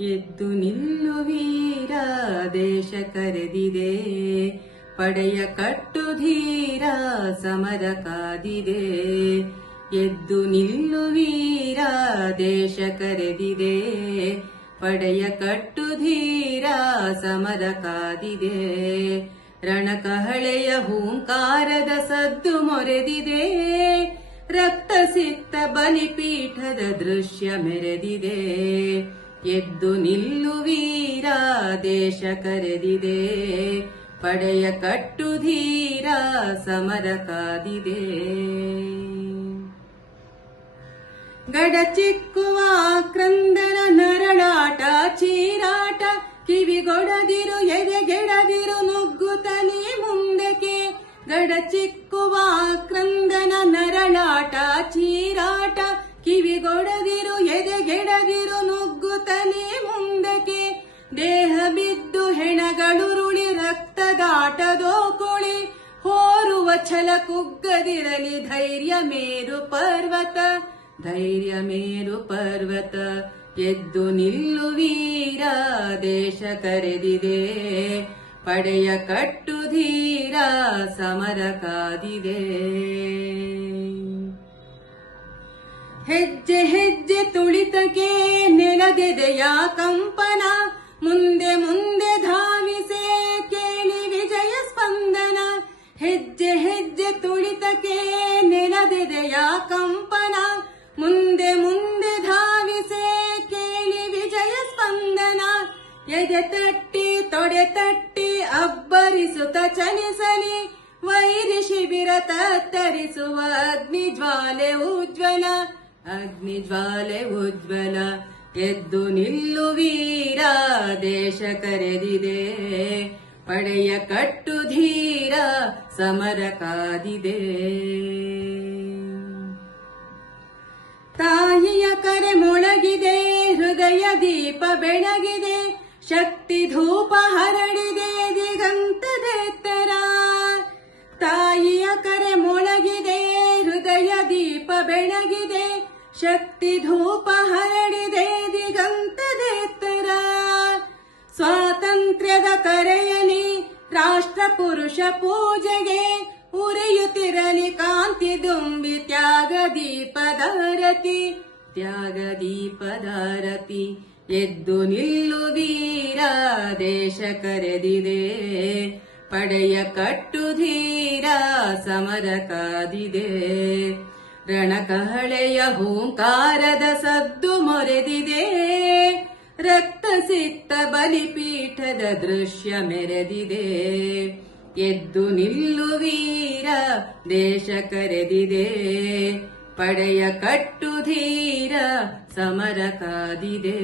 ಎದ್ದು ನಿಲ್ಲು ವೀರ, ದೇಶ ಕರೆದಿದೆ. ಪಡೆಯ ಕಟ್ಟು ಧೀರ, ಸಮರ ಕಾದಿದೆ. ಎದ್ದು ನಿಲ್ಲು ವೀರ, ದೇಶ ಕರೆದಿದೆ. ಪಡೆಯ ಕಟ್ಟು ಧೀರ, ಸಮರ ಕಾದಿದೆ. ರಣಕಹಳೆಯ ಹೂಂಕಾರದ ಸದ್ದು ಮೊರೆದಿದೆ. ರಕ್ತ ಸಿಕ್ತ ಬಲಿಪೀಠದ ದೃಶ್ಯ ಮೆರೆದಿದೆ. ಎದ್ದು ನಿಲ್ಲು ವೀರ, ದೇಶ ಕರೆದಿದೆ. ಪಡೆಯ ಕಟ್ಟು ಧೀರ, ಸಮರ ಕಾದಿದೆ. ಗಡಚಿಕ್ಕುವ ಕ್ರಂದನ ನರಳಾಟ ಚೀರಾಟ, ಕಿವಿಗೊಡದಿರು ಎದೆಗೆಡದಿರು ನುಗ್ಗುತ್ತಲೇ ಮುಂದಕ್ಕೆ. ಗಡಚಿಕ್ಕುವ ಕ್ರಂದನ ನರಳಾಟ ಚೀರಾಟ, ಕಿವಿಗೊಡದಿರು ಎದೆಗೆಡದಿರು ನುಗ್ಗುತ್ತಲೇ ಮುಂದಕ್ಕೆ. ದೇಹ ಬಿದ್ದು ಹೆಣಗಳುರುಳಿ ರಕ್ತದಾಟದೋ ಕುಳಿ, ಹೋರುವ ಛಲ ಕುಗ್ಗದಿರಲಿ ಧೈರ್ಯ ಮೇರು ಪರ್ವತ, ಧೈರ್ಯ ಮೇರು ಪರ್ವತ. ಎದ್ದು ನಿಲ್ಲು ವೀರ, ದೇಶ ಕರೆದಿದೆ. ಪಡೆಯ ಕಟ್ಟು ಧೀರ, ಸಮರ ಕಾದಿದೆ. ಹೆಜ್ಜೆ ಹೆಜ್ಜೆ ತುಳಿತಕ್ಕೆ ನೆಲದೆದೆಯ ಕಂಪನ, ಮುಂದೆ ಮುಂದೆ ಧಾವಿಸೆ ಕೇಳಿ ವಿಜಯ ಸ್ಪಂದನ. ಹೆಜ್ಜೆ ಹೆಜ್ಜೆ ತುಳಿತಕ್ಕೆ ನೆಲದೆದೆಯ ಕಂಪನ, ಮುಂದೆ ಮುಂದೆ ಧಾವಿಸೆ ಕೇಳಿ ವಿಜಯ ಸ್ಪಂದನ. ಎದೆ ತಟ್ಟಿ ತೊಡೆ ತಟ್ಟಿ ಅಬ್ಬರಿಸುತ್ತ ಚಲಿಸಲಿ, ವೈರಿ ಶಿಬಿರ ತತ್ತರಿಸುವ ಅಗ್ನಿ ಜ್ವಾಲೆ ಉಜ್ವಲ, ಅಗ್ನಿ ಜ್ವಾಲೆ ಉಜ್ವಲ. ಎದ್ದು ನಿಲ್ಲು ವೀರ, ದೇಶ ಕರೆದಿದೆ. ಪಡೆಯ ಕಟ್ಟು ಧೀರ, ಸಮರ ಕಾದಿದೆ. ತಾಯಿಯ ಕರೆ ಮೊಳಗಿದೆ, ಹೃದಯ ದೀಪ ಬೆಳಗಿದೆ. ಶಕ್ತಿ ಧೂಪ ಹರಡಿದೆ ದಿಗಂತದೆತ್ತರ. ತಾಯಿಯ ಕರೆ ಮೊಳಗಿದೆ, ಹೃದಯ ದೀಪ ಬೆಳಗಿದೆ. ಶಕ್ತಿ ಧೂಪ ಹರಡಿದೆ ದಿಗಂತದೆತ್ತರ. ಸ್ವಾತಂತ್ರ್ಯದ ಕರೆಯಲಿ ರಾಷ್ಟ್ರ ಪುರುಷ ಪೂಜೆಗೆ, ಉರಿಯುತ್ತಿರಲಿ ಕಾಂತಿ ದುಂಬಿ ತ್ಯಾಗ ದೀಪದಾರತಿ, ತ್ಯಾಗ ದೀಪದಾರತಿ. ಎದ್ದು ನಿಲ್ಲು ವೀರ, ದೇಶ ಕರೆದಿದೆ. ಪಡೆಯ ಕಟ್ಟು ಧೀರ, ಸಮರ ಕಾದಿದೆ. ರಣಕಹಳೆಯ ಹೂಂಕಾರದ ಸದ್ದು ಮೊರೆದಿದೆ. ರಕ್ತ ಸಿಕ್ತ ಬಲಿಪೀಠದ ದೃಶ್ಯ ಮೆರೆದಿದೆ. ಎದ್ದು ನಿಲ್ಲು ವೀರ, ದೇಶ ಕರೆದಿದೆ. ಪಡೆಯ ಕಟ್ಟು ಧೀರ, ಸಮರ ಕಾದಿದೆ.